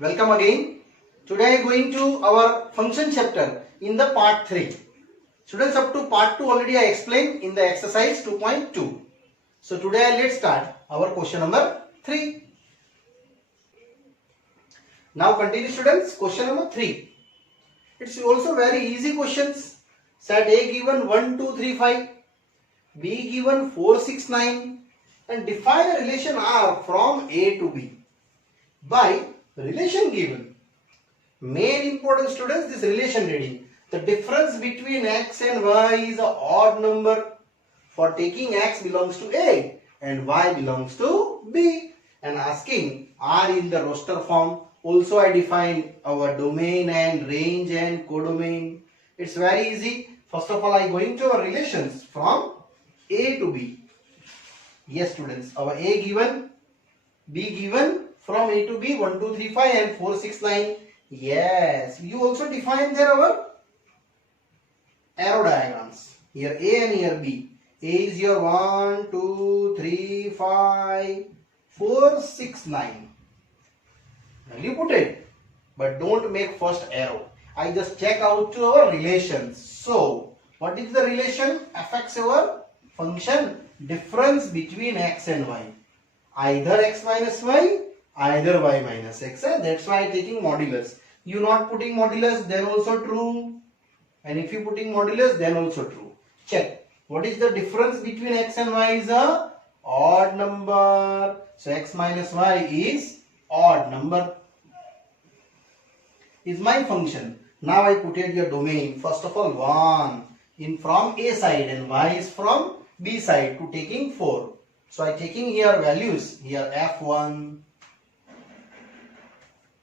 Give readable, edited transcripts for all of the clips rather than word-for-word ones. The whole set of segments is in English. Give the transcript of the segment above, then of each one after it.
Welcome again. Today going to our function chapter in the part 3. Students, up to part 2 already I explained in the exercise 2.2. So today let's start our question number 3. Now continue students, question number 3. It's also very easy questions. Set A given 1, 2, 3, 5. B given 4, 6, 9. And define a relation R from A to B by relation given. Main important students, this relation reading. The difference between x and y is an odd number. For taking x belongs to A and y belongs to B. And asking R in the roster form. Also I defined our domain and range and codomain. It's very easy. First of all I go into our relations from A to B. Yes students, our A given, B given, from A to B 1, 2, 3, 5 and 4, 6, 9. Yes, you also define there our arrow diagrams. Here A and here B. A is your 1, 2, 3, 5, 4, 6, 9. Value put it, but don't make first arrow. I just check out to our relations. So, what is the relation? Affects our function difference between x and y. Either x minus y, either y minus x. That's why I am taking modulus. You not putting modulus, then also true. And if you putting modulus, then also true. Check. What is the difference between x and y is a odd number. So x minus y is odd number. Is my function. Now I put it your domain. First of all 1 in from A side and y is from B side to taking 4. So I taking here values. Here f1.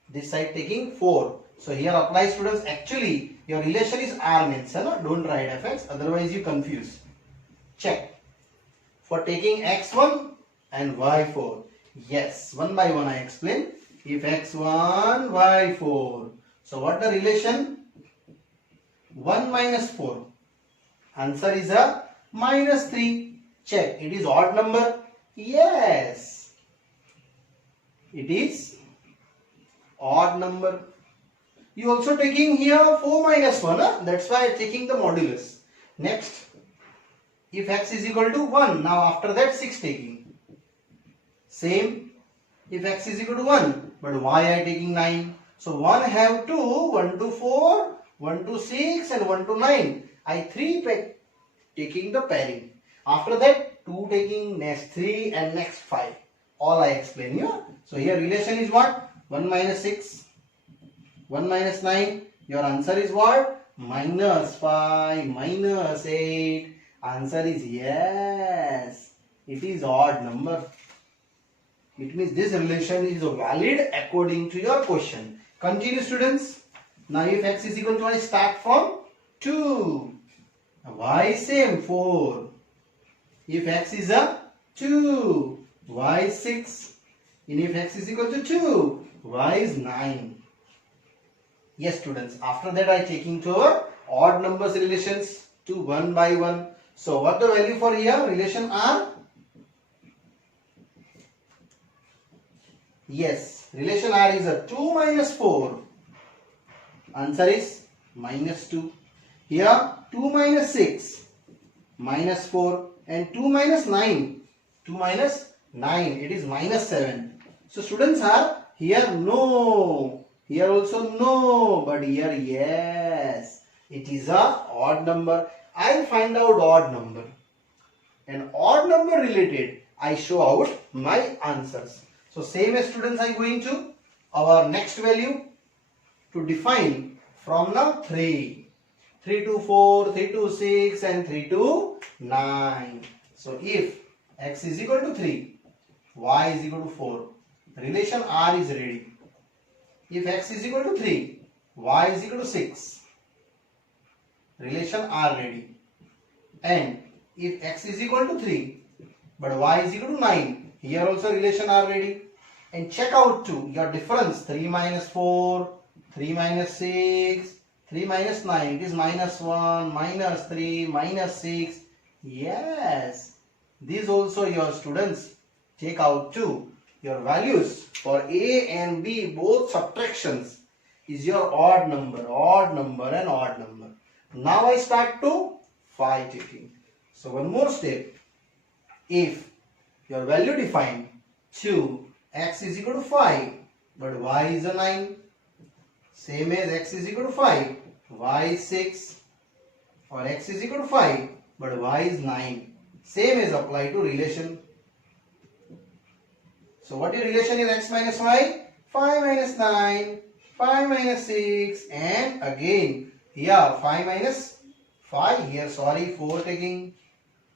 This side taking 4. So here apply students. Actually your relation is R means. Don't write fx. Otherwise you confuse. Check. For taking x1 and y4. Yes. One by one I explain. If x1, y4. So what the relation? 1 minus 4. Answer is a minus 3. Check. It is odd number. Yes. It is odd number. You also taking here 4 minus 1. That's why I am taking the modulus. Next. If x is equal to 1. Now after that 6 taking. Same. If x is equal to 1. But y I am taking 9. So 1 have 2. 1 to 4. 1 to 6 and 1 to 9. I 3 taking the pairing. After that 2 taking next 3 and next 5. All I explain you. So here relation is what? 1 minus 6. 1 minus 9. Your answer is what? Minus 5. Minus 8. Answer is yes. It is odd number. It means this relation is valid according to your question. Continue students. Now if x is equal to, I start from 2. Y same 4. If x is a 2, y 6. And if x is equal to 2, y is 9. Yes students, after that I taking to our odd numbers relations to 1 by 1. So what the value for here? Relation R? Yes, relation R is a 2 minus 4. Answer is minus 2. Here 2 minus 6, minus 4 and 2 minus 9. 2 minus 9, it is minus 7. So students are here no. Here also no, but here yes. It is a odd number. I will find out odd number. And odd number related, I show out my answers. So same as students I going to our next value to define from now 3. 3 to 4, 3 to 6 and 3 to 9. So if x is equal to 3, y is equal to 4, relation R is ready. If x is equal to 3, y is equal to 6, relation R ready. And if x is equal to 3, but y is equal to 9, here also relation R ready. And check out to your difference 3 minus 4, 3 minus 6, 3 minus 9. It is minus 1, minus 3, minus 6. Yes. These also your students take out to your values for A and B both subtractions is your odd number and odd number. Now I start to 5 taking. So one more step. If your value defined 2, x is equal to 5, but y is a 9. Same as x is equal to 5, y is 6. Or x is equal to 5, but y is 9. Same as apply to relation. So what your relation is x minus y? 5 minus 9, 5 minus 6, and again here 5 minus 5, here sorry 4 taking,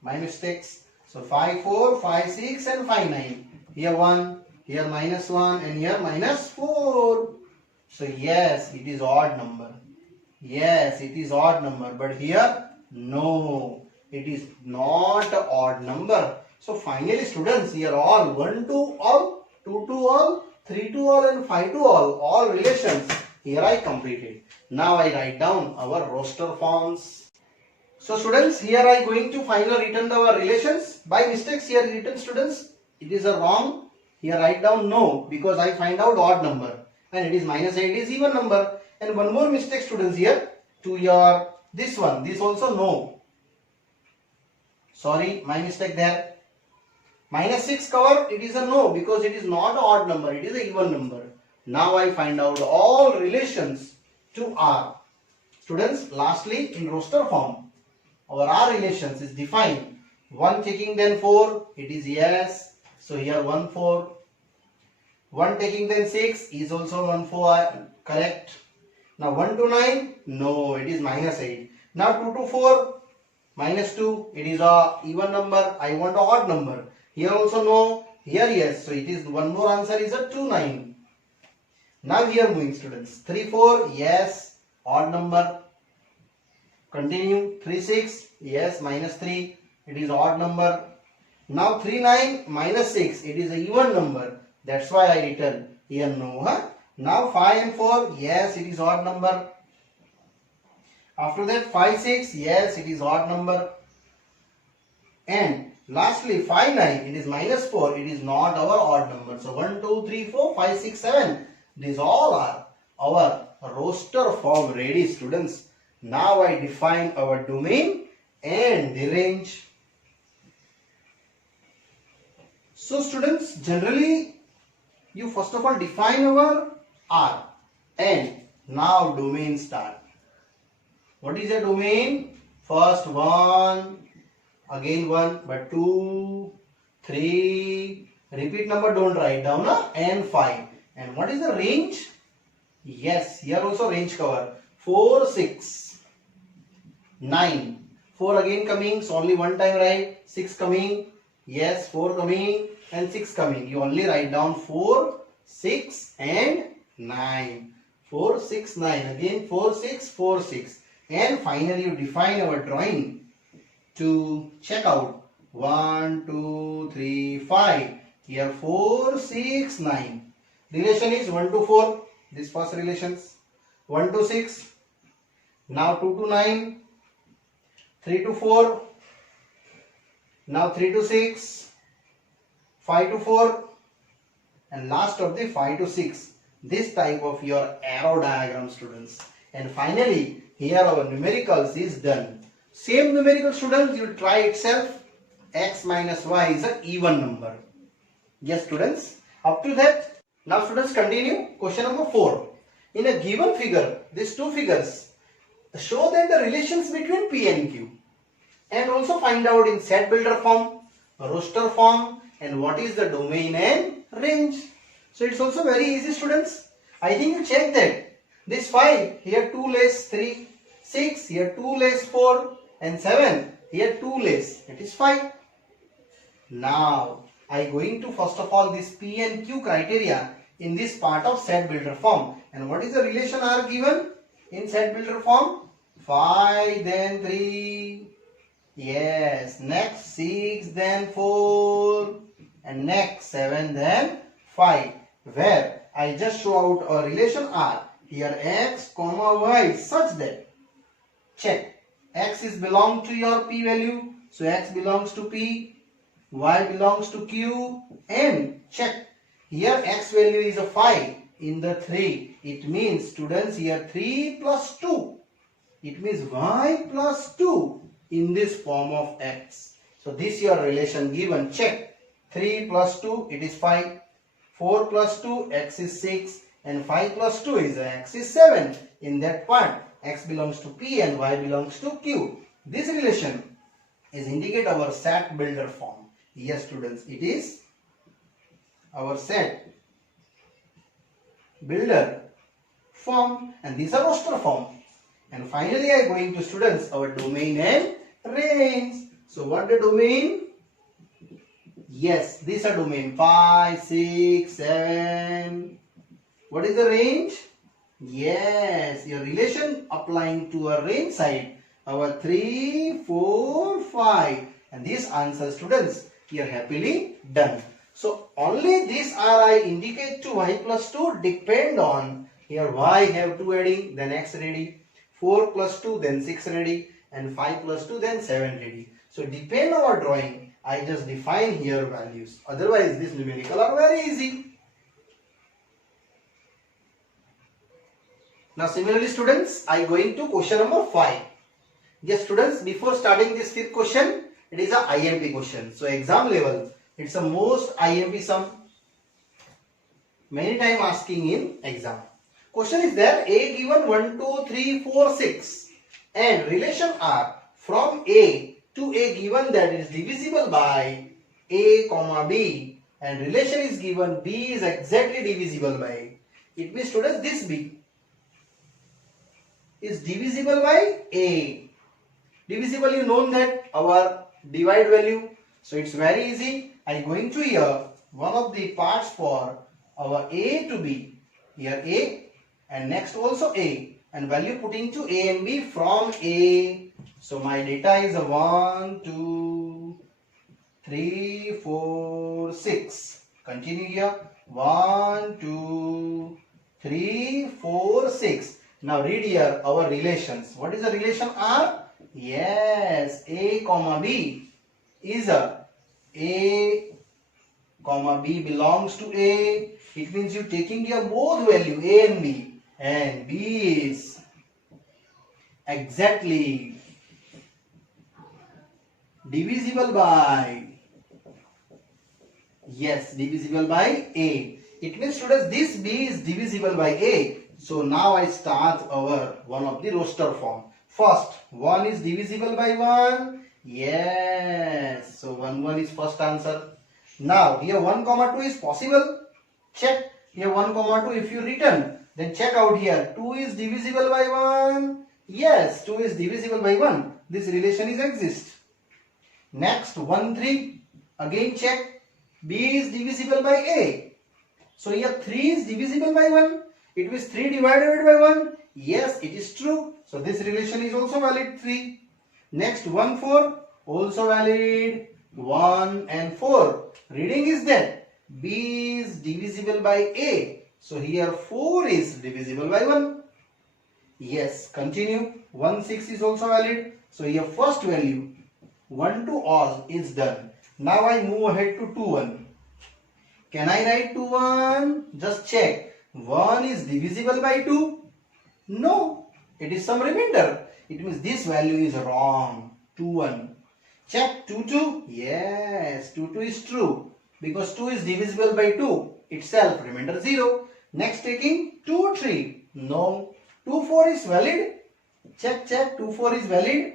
my mistakes. So 5 4, 5 6 and 5 9. Here 1, here minus 1 and here minus 4. So yes, it is odd number. Yes, it is odd number, but here no, it is not a odd number. So finally students, here all 1 to all, 2 to all, 3 to all and 5 to all relations here I completed. Now I write down our roster forms. So students, here I going to finally written our relations. By mistakes here written students, it is a wrong. Here write down no, because I find out odd number and it is minus 8 is even number. And one more mistake students here to your this one, this also no. Sorry, my mistake there. Minus 6 cover, it is a no because it is not an odd number, it is an even number. Now I find out all relations to R. Students, lastly in roster form, our R relations is defined. 1 taking then 4, it is yes. So here 1 4. 1 taking then 6 is also 1 4, correct. Now 1 to 9, no, it is minus 8. Now 2 to 4, minus 2, it is a even number, I want an odd number. Here also no, here yes, so it is one more answer is a 2 9. Now here moving students, 3 4, yes, odd number. Continue, 3 6, yes, minus 3, it is odd number. Now 3 9, minus 6, it is a even number, that's why I written here no. Now 5 and 4, yes, it is odd number. After that 5 6, yes, it is odd number. And lastly 5 9, it is minus 4, it is not our odd number. So 1 2 3 4 5 6 7, these all are our roster form ready students. Now I define our domain and the range. So students, generally you first of all define our R and now domain start. What is a domain? First 1, again 1, but 2, 3, repeat number don't write down, and 5. And what is the range? Yes, here also range cover. 4, 6, 9. 4 again coming, so only one time write. 6 coming, yes, 4 coming and 6 coming. You only write down 4, 6 and 9. 4, 6, 9. Again 4, 6, 4, 6. And finally you define our drawing to check out 1, 2, 3, 5. Here 4, 6, 9. Relation is 1 to 4. This first relations. 1 to 6. Now 2 to 9. 3 to 4. Now 3 to 6. 5 to 4. And last of the 5 to 6. This type of your arrow diagram students. And finally here our numericals is done. Same numerical students, you try itself. X minus y is an even number. Yes students, up to that. Now students continue. Question number 4. In a given figure, these two figures show that the relations between P and Q. And also find out in set builder form, roster form, and what is the domain and range. So it's also very easy students. I think you check that. This 5, here 2 less 3, 6, here 2 less 4 and 7, here 2 less, it is 5. Now, I going to first of all this P and Q criteria in this part of set builder form. And what is the relation are given in set builder form? 5 then 3, yes, next 6 then 4 and next 7 then 5. Where I just show out a relation R. Here x comma y such that check x is belong to your P value, so x belongs to P, y belongs to Q, and check Here x value is a 5 in the 3. It means students here 3 plus 2. It means y plus 2 in this form of x. So this your relation given. Check. 3 plus 2 it is 5. 4 plus 2 x is 6. And 5 plus 2 is x is 7. In that part x belongs to P and y belongs to Q. This relation is indicate our set builder form. Yes students, it is our set builder form and these are roster form. And finally I am going to students our domain and range. So what the domain? Yes, these are domain 5, 6, 7. What is the range? Yes, your relation applying to a range side. Our 3, 4, 5. And this answer students, you are happily done. So only this Ri indicate to y plus 2 depend on here y have 2 ready, then x ready, 4 plus 2 then 6 ready, and 5 plus 2 then 7 ready. So depend on our drawing, I just define here values. Otherwise this numerical are very easy. Now similarly students, I going to question number 5. Yes students, before starting this fifth question, it is a IMP question. So exam level, it's a most IMP sum. Many time asking in exam. Question is there, A given 1, 2, 3, 4, 6 and relation R from A to A given that is divisible by A comma B and relation is given B is exactly divisible by A. It means students this B is divisible by A. Divisible, you know that our divide value. So it's very easy. I am going to here one of the parts for our A to B. Here A and next also A and value putting to A and B from A. So my data is a 1, 2, 3, 4, 6. Continue here. 1, 2, 3, 4, 6. Now read here our relations. What is the relation R? Yes, A comma B is a comma B belongs to A. It means you taking here both value A and B is exactly divisible by, yes, divisible by A. It means students this B is divisible by A. So now I start our one of the roster form. First, 1 is divisible by 1. Yes. So 1, 1 is first answer. Now here 1 comma 2 is possible. Check. Here 1 comma 2 if you return. Then check out here. 2 is divisible by 1. Yes. 2 is divisible by 1. This relation is exist. Next 1, 3. Again check. B is divisible by A. So here 3 is divisible by 1. It means 3 divided by 1. Yes, it is true. So this relation is also valid 3. Next 1, 4 also valid 1 and 4. Reading is that B is divisible by A. So here 4 is divisible by 1. Yes, continue. 1, 6 is also valid. So here first value 1 to all is done. Now I move ahead to 2, 1. Can I write 2, 1? Just check. 1 is divisible by 2. No, it is some remainder. It means this value is wrong. 2, 1. Check 2, 2. Yes, 2, 2 is true. Because 2 is divisible by 2 itself. Remainder 0. Next taking 2, 3. No. 2, 4 is valid. Check, check. 2, 4 is valid.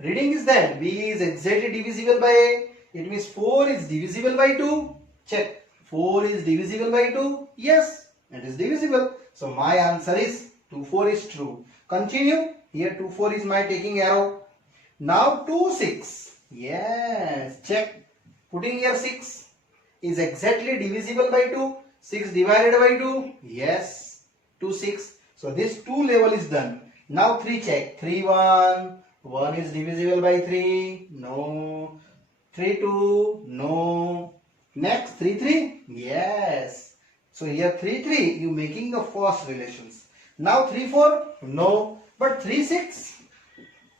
Reading is that B is exactly divisible by A. It means 4 is divisible by 2. Check. 4 is divisible by 2. Yes, it is divisible. So my answer is 2, 4 is true. Continue. Here 2, 4 is my taking arrow. Now 2, 6. Yes. Check. Putting here 6 is exactly divisible by 2. 6 divided by 2. Yes. 2, 6. So this 2 level is done. Now 3 check. 3, 1. 1 is divisible by 3. No. 3, 2. No. Next 3, 3. Yes. So here 3, 3. You making the first relations. Now 3, 4. No. But 3, 6.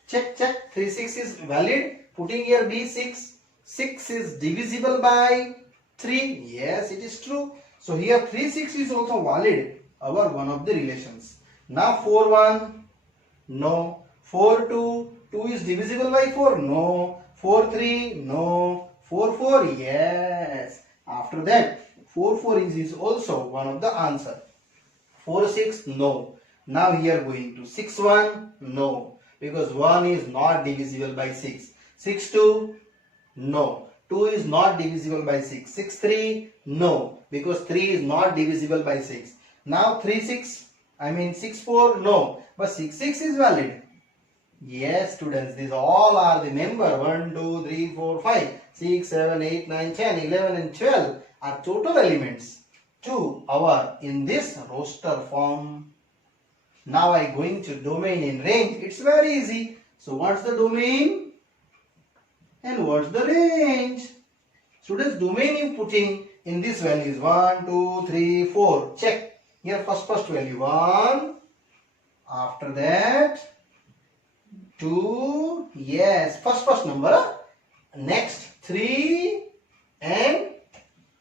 Check, check. 3, 6 is valid. Putting here B 6. 6 is divisible by 3. Yes, it is true. So here 3, 6 is also valid, our one of the relations. Now 4, 1. No. 4, 2. 2 is divisible by 4. No. 4, 3. No. 4, 4. Yes. After that 4, 4 is also one of the answer. 4, 6. No. Now here going to 6, 1. No. Because 1 is not divisible by 6. 6, 2. No. 2 is not divisible by 6. 6, 3. No. Because 3 is not divisible by 6. Now 3, 6. 6, 4. No. But 6, 6 is valid. Yes, students. These all are the number. 1, 2, 3, 4, 5, 6, 7, 8, 9, 10, 11 and 12 are total elements to our in this roster form. Now I going to domain and range. It's very easy. So what's the domain and what's the range? Students, domain you putting in this values 1, 2, 3, 4. Check. Here first value 1. After that 2. Yes, first number. Next 3 and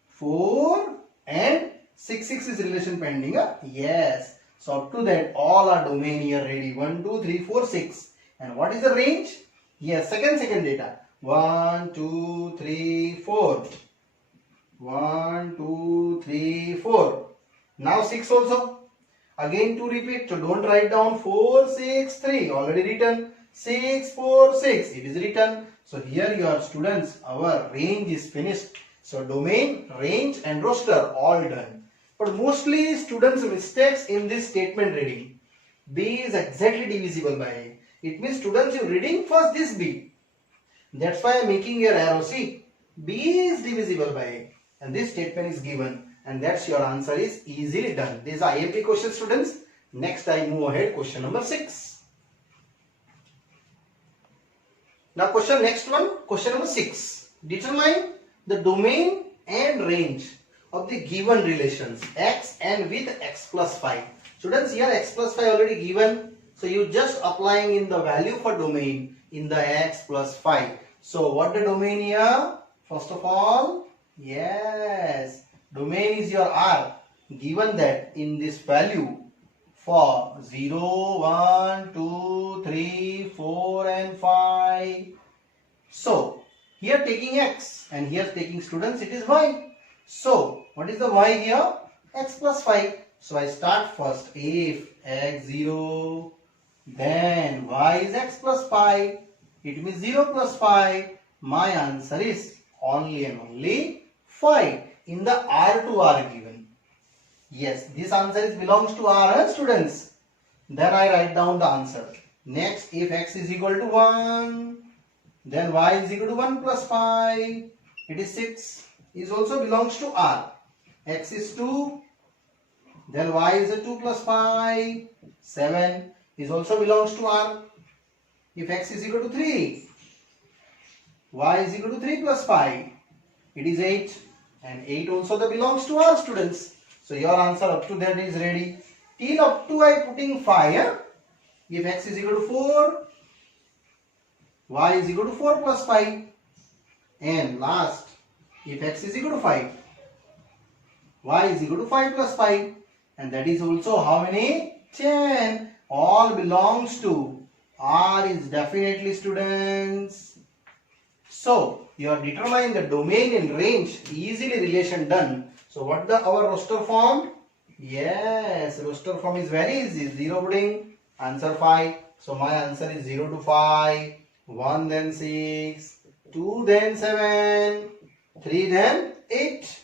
4 and 6. 6 is relation pending. Yes. So up to that all are domain here ready. 1, 2, 3, 4, 6. And what is the range? Yes, second data. 1, 2, 3, 4. 1, 2, 3, 4. Now 6 also. Again to repeat. So don't write down 4, 6, 3. Already written. 6, 4, 6. It is written. So here your students, our range is finished. So domain, range and roster all done. But mostly students mistakes in this statement reading. B is exactly divisible by A. It means students you reading first this B. That's why I am making your arrow. See, B is divisible by A. And this statement is given. And that's your answer is easily done. These are IMP question, students. Next I move ahead, question number 6. Now question number 6. Determine the domain and range of the given relations x and with x plus 5. Students, here x plus 5 already given. So you just applying in the value for domain in the x plus 5. So what the domain here? First of all, yes, domain is your R. Given that in this value for 0, 1, 2, 3, 4 and 5. So here taking x and here taking students it is y. So what is the y here? X plus 5. So I start first. If x 0, then y is x plus 5. It means 0 plus 5. My answer is only and only 5 in the R to R given. Yes, this answer belongs to R, students. Then I write down the answer. Next, if x is equal to 1, then y is equal to 1 plus 5. It is 6. Is also belongs to R. X is 2. Then y is a 2 plus 5. 7 is also belongs to R. If x is equal to 3, y is equal to 3 plus 5. It is 8. And 8 also belongs to R, students. So your answer up to that is ready. Till up to I putting 5. If x is equal to 4, y is equal to 4 plus 5. And last, if x is equal to 5, y is equal to 5 plus 5. And that is also how many? 10. All belongs to R is definitely, students. So you are determining the domain and range. Easily relation done. So what our roster form? Yes, roster form is very easy. 0 pudding, answer 5. So my answer is 0 to 5, 1 then 6, 2 then 7, 3 then 8,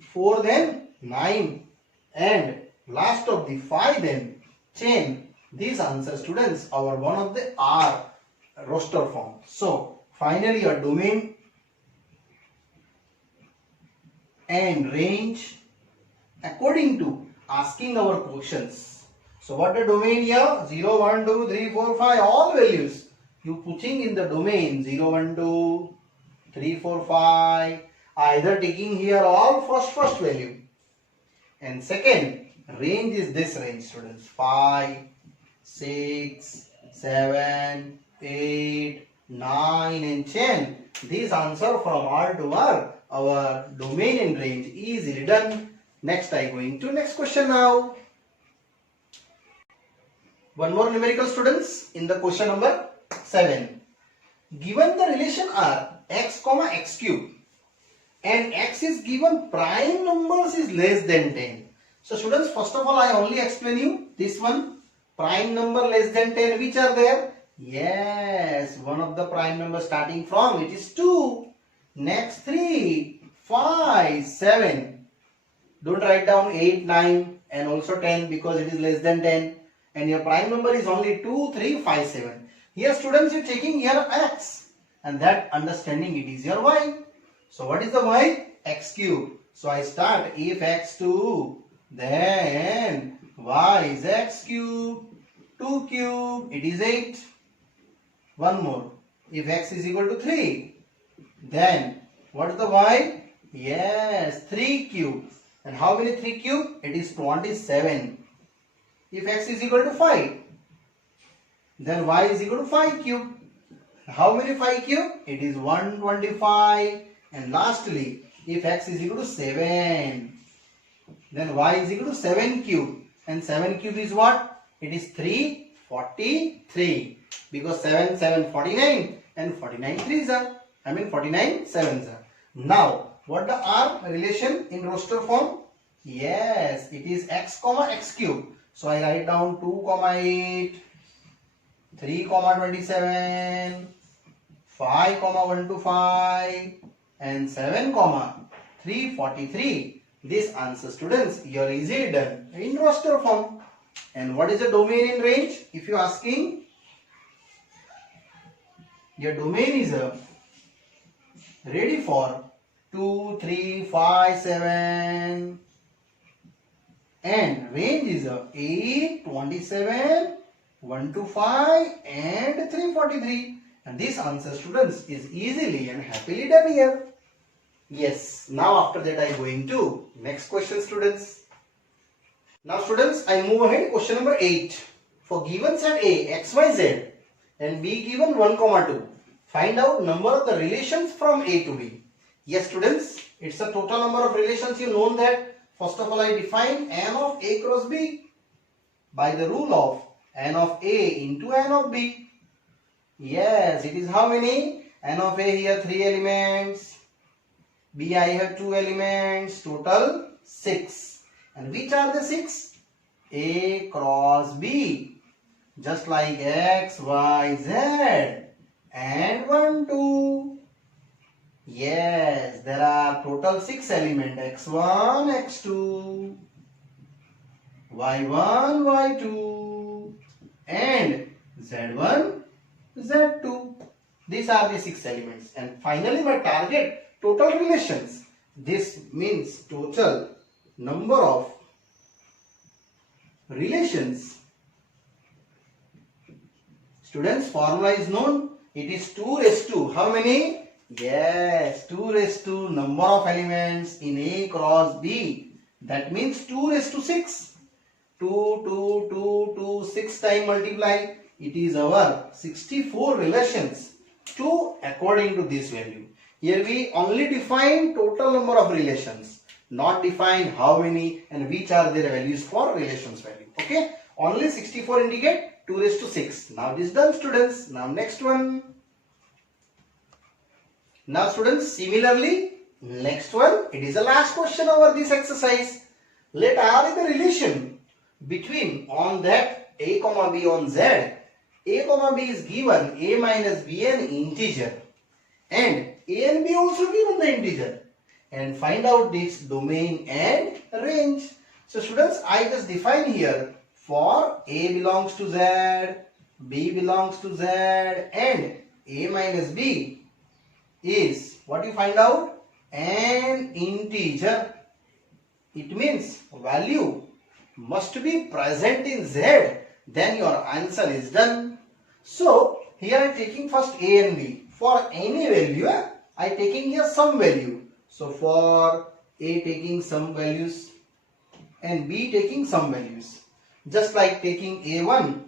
4 then 9 and last of the 5 then 10. These answers, students, are one of the R roster form. So finally your domain and range according to asking our questions. So what the domain here? 0, 1, 2, 3, 4, 5, all values. You putting in the domain 0, 1, 2, 3, 4, 5. Either taking here all first value. And second, range is this range, students. 5, 6, 7, 8, 9 and 10. These answer from R to R our domain and range. Easily done. Next I going to next question now. One more numerical, students, in the question number 7. Given the relation R x comma x cube and x is given prime numbers is less than 10. So students, first of all I only explain you this one. Prime number less than 10, which are there? Yes, one of the prime numbers starting from it is 2. Next 3, 5, 7. Don't write down 8, 9 and also 10 because it is less than 10. And your prime number is only 2, 3, 5, 7. Here students, you are taking here x and that understanding it is your y. So what is the y? X cube. So I start if x2, then y is x cube. 2 cube, it is 8. One more. If x is equal to 3, then what is the y? Yes, 3 cube. And how many 3 cube? It is 27. If x is equal to 5, then y is equal to 5 cube. How many 5 cube? It is 125. And lastly, if x is equal to 7, then y is equal to 7 cube. And 7 cube is what? It is 343. Because 7, 7, 49 and 49 3s are. 49 7s are. Now, what the R relation in roster form? Yes, it is x comma x cube. So I write down 2 comma 8, 3 comma 27, 5 comma 125 and 7 comma 343. This answer, students, you are easily done in roster form. And what is the domain in range? If you are asking, your domain is ready for 2, 3, 5, 7 and range is 8, 27, 125 and 343. And this answer, students, is easily and happily done here. Yes, now after that I am going to next question, students. Now students, I move ahead. Question number 8. For given set A, x, y, z and b given 1, 2, find out number of the relations from A to B. Yes students, it's a total number of relations. You know that. First of all, I define n of A cross B by the rule of n of A into n of B. Yes, it is how many? N of A here 3 elements. B I have 2 elements. Total 6. And which are the 6? A cross B. Just like X, Y, Z. And 1, 2. Yes, there are total 6 elements. X1, X2. Y1, Y2. And Z1, Z2. These are the 6 elements. And finally my target, total relations. This means total number of relations. Students, formula is known. It is 2 raised to how many? Yes, 2 raised to number of elements in A cross B. That means 2 raised to 6. 2, 6 time multiply. It is our 64 relations. 2 according to this value. Here we only define total number of relations. Not define how many and which are their values for relations value. Okay. Only 64 indicate 2 raised to 6. Now this done, students. Now next one. Now students, similarly, next one, it is the last question over this exercise. Let R is the relation between on that A comma B on Z. A comma B is given A minus B an integer and A and B also given the integer. And find out this domain and range. So students, I just define here for A belongs to Z, B belongs to Z and A minus B is what you find out? An integer. It means value must be present in Z. Then your answer is done. So here I am taking first A and B. For any value, I am taking here some value. So for A taking some values and B taking some values. Just like taking A1,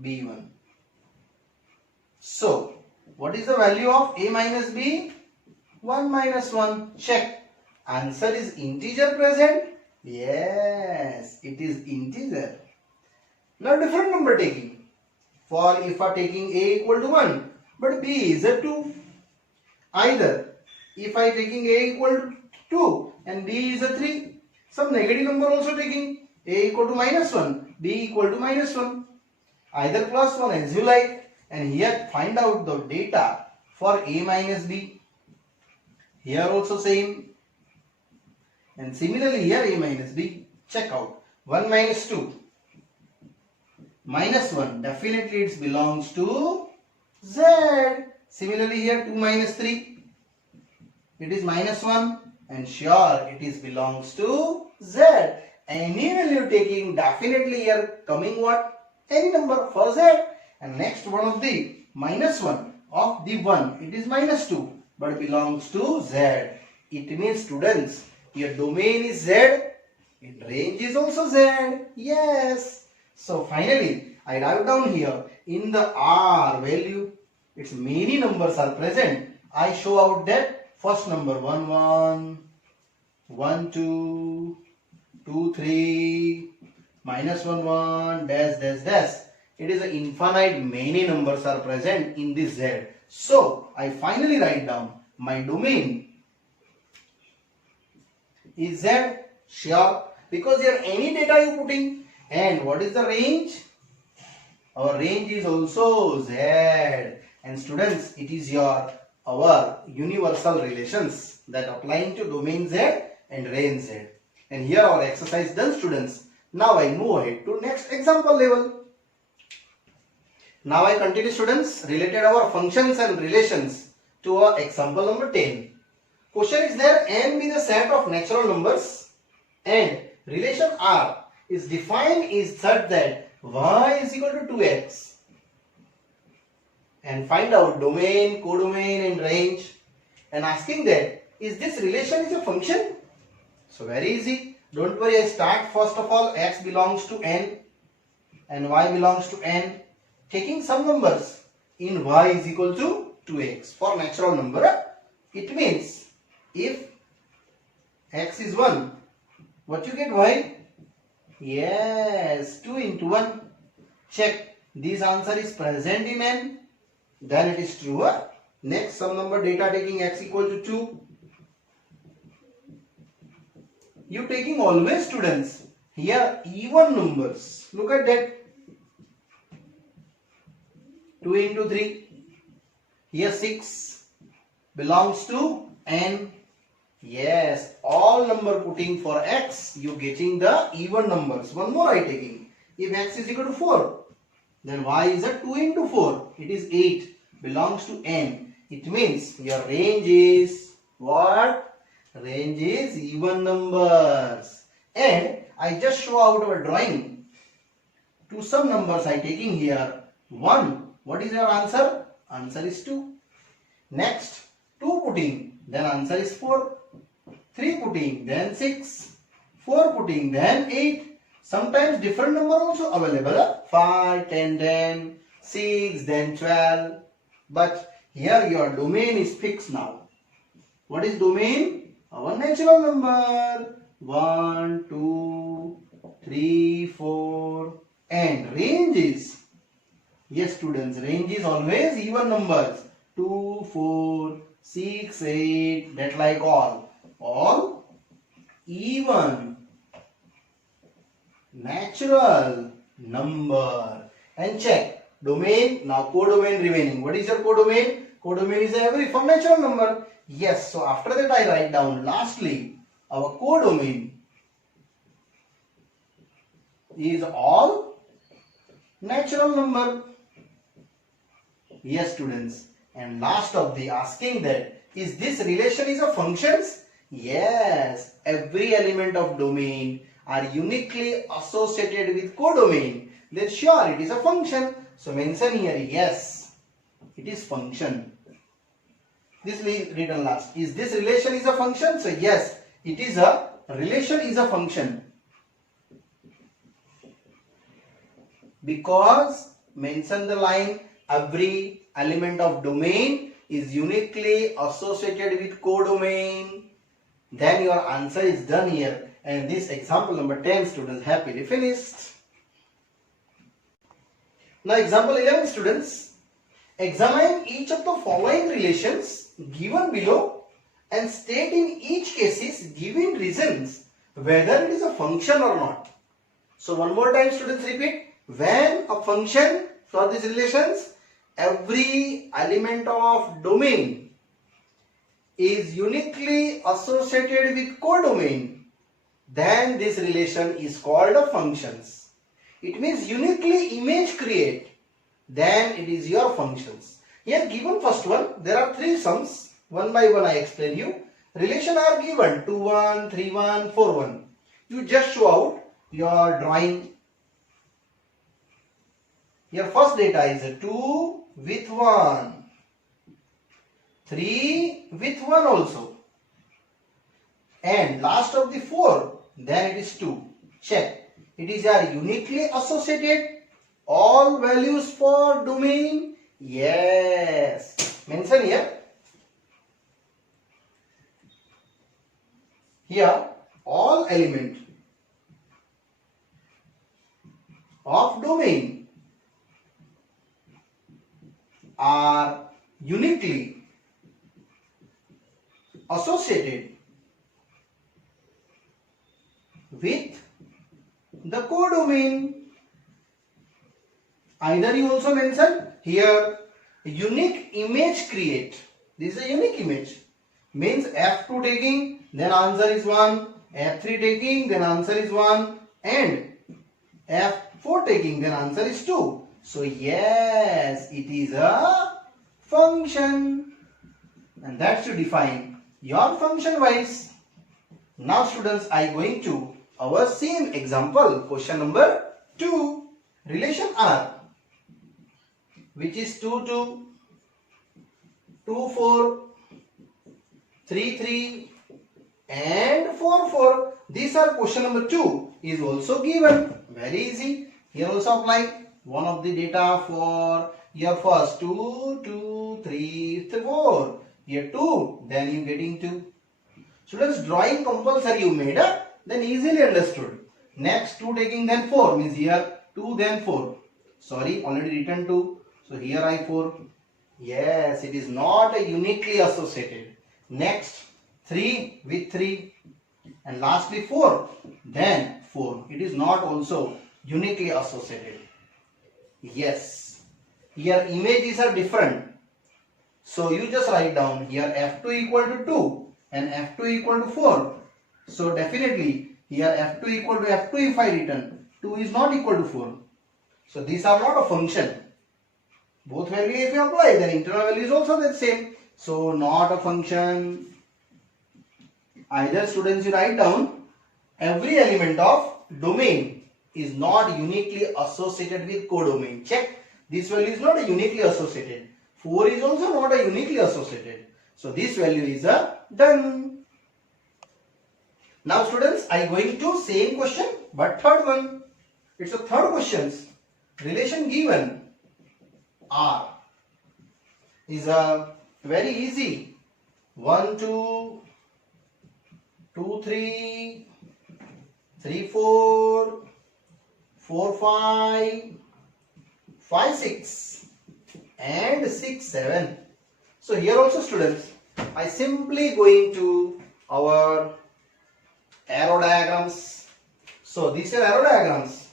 B1. So what is the value of A minus B? 1 minus 1. Check. Answer is integer present? Yes, it is integer. Now different number taking. For if I taking a equal to 1, but b is a 2. Either if I taking a equal to 2 and b is a 3. Some negative number also taking a equal to minus 1, b equal to minus 1. Either plus 1 as you like. And here find out the data for a minus b. Here also same. And similarly here a minus b. Check out. 1 minus 2. Minus 1. Definitely it belongs to z. Similarly here 2 minus 3. It is minus 1. And sure it is belongs to z. Any value taking, definitely here coming what? Any number for z. And next one of the minus 1 of the 1. It is minus 2. But belongs to z. It means students, your domain is z, and range is also z. Yes. So finally, I write down here in the R value, its many numbers are present. I show out that first number 1 1, 1 2, 2 3, minus 1 1, dash dash dash. It is an infinite many numbers are present in this z. So I finally write down my domain is z. Sure, because here any data you putting. And what is the range? Our range is also z. And students, it is our universal relations that applying to domain z and range z. And here our exercise done, students. Now I move ahead to next example level. Now I continue, students, related our functions and relations to our example number 10. Question is there, n be the set of natural numbers and relation R is defined is such that y is equal to 2x. And find out domain, codomain and range. And asking that, is this relation is a function? So very easy. Don't worry, I start first of all, x belongs to n and y belongs to n. Taking some numbers in y is equal to 2x for natural number. It means if x is 1, what you get y? Yes, 2 into 1. Check. This answer is present in n. Then it is true. Next, some number data taking x equal to 2. You taking always, students, here even numbers. Look at that. 2 into 3. Here 6 belongs to n. Yes, all number putting for x, you getting the even numbers. One more I taking. If x is equal to 4, then y is a 2 into 4. It is 8. Belongs to n. It means your range is what? Range is even numbers. And I just show out our drawing. To some numbers I taking here. 1. What is your answer? Answer is 2. Next, 2 putting. Then answer is 4. 3 putting. Then 6. 4 putting. Then 8. Sometimes different number also available. 5, 10, 10, 6, then 12. But here your domain is fixed now. What is domain? Our natural number. 1, 2, 3, 4. And range is, yes students, range is always even numbers. 2, 4, 6, 8, that like all. All even natural number. And check. Domain, now codomain remaining. What is your codomain? Codomain is every from natural number. Yes, so after that I write down lastly our codomain is all natural number. Yes students. And last of the asking that, is this relation is a functions? Yes, every element of domain are uniquely associated with codomain. Then sure it is a function. So mention here, yes, it is function. This written last. Is this relation is a function? So yes, it is a relation is a function. Because mention the line, every element of domain is uniquely associated with codomain, then your answer is done here. And this example number 10, students, happily finished. Now example 11, students, examine each of the following relations given below and state in each cases given reasons whether it is a function or not. So one more time, students, repeat. When a function for these relations, every element of domain is uniquely associated with codomain, then this relation is called a functions. It means uniquely image create, then it is your functions. Here given first one, there are three sums. One by one I explain you. Relation are given 2, 1, 3, 1, 4, 1. You just show out your drawing. Your first data is a 2 with 1, 3 with 1 also, and last of the 4, then it is 2. Check. It is uniquely associated. All values for domain. Yes. Mention here. Here all element of domain are uniquely associated with the codomain. Either you also mention here unique image create. This is a unique image. Means F2 taking, then answer is 1. F3 taking, then answer is 1. And F4 taking, then answer is 2. So yes, it is a function. And that's to define your function wise. Now students, I going to our same example, question number 2. Relation R, which is 2, 2, 2, 4, 3, 3 and 4, 4. These are question number 2 is also given. Very easy. Here also apply one of the data for your first 2, 2, 3, 4. Here 2, then you getting 2. Students, drawing compulsory you made, then easily understood. Next 2 taking, then 4 means here 2 then 4. Sorry, already written 2. So here I 4. Yes, it is not a uniquely associated. Next 3 with 3 and lastly 4, then 4. It is not also uniquely associated. Yes, here images are different. So you just write down here F2 equal to 2 and F2 equal to 4. So definitely here F2 equal to F2 if I written, 2 is not equal to 4. So these are not a function. Both value if you apply, then internal value is also the same. So not a function. Either students you write down every element of domain is not uniquely associated with codomain. Check. This value is not a uniquely associated. 4 is also not a uniquely associated. So this value is a done. Now students, I going to same question but third one. It's a third questions. Relation given R is a very easy. 1, 2, 2, 3, 3, 4, 4, 5, 5, 6 and 6, 7. So here also students, I simply going to our arrow diagrams. So these are arrow diagrams.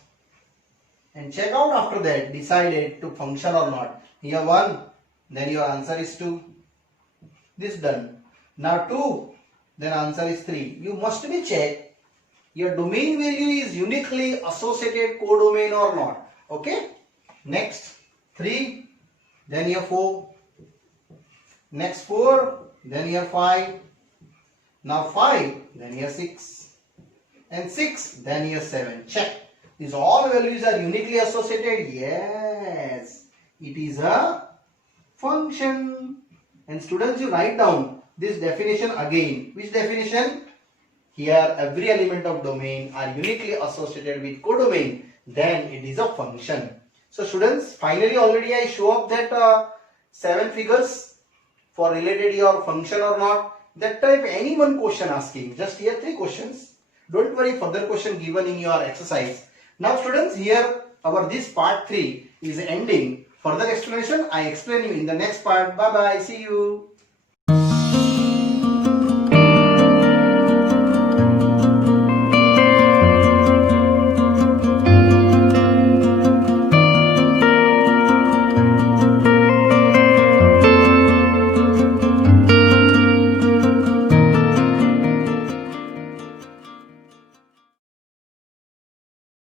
And check out after that, decided to function or not. Here 1, then your answer is 2. This done. Now 2, then answer is 3. You must be check your domain value is uniquely associated codomain or not. Okay. Next 3, then your 4. Next 4, then your 5. Now 5, then your 6. And 6, then your 7. Check. These all values are uniquely associated. Yes, it is a function. And students, you write down this definition again. Which definition? Here every element of domain are uniquely associated with codomain. Then it is a function. So students, finally already I show up that 7 figures. for related your function or not. That type any one question asking. Just here 3 questions. Don't worry, further question given in your exercise. Now students, here our this part 3 is ending. Further explanation I explain you in the next part. Bye bye. See you.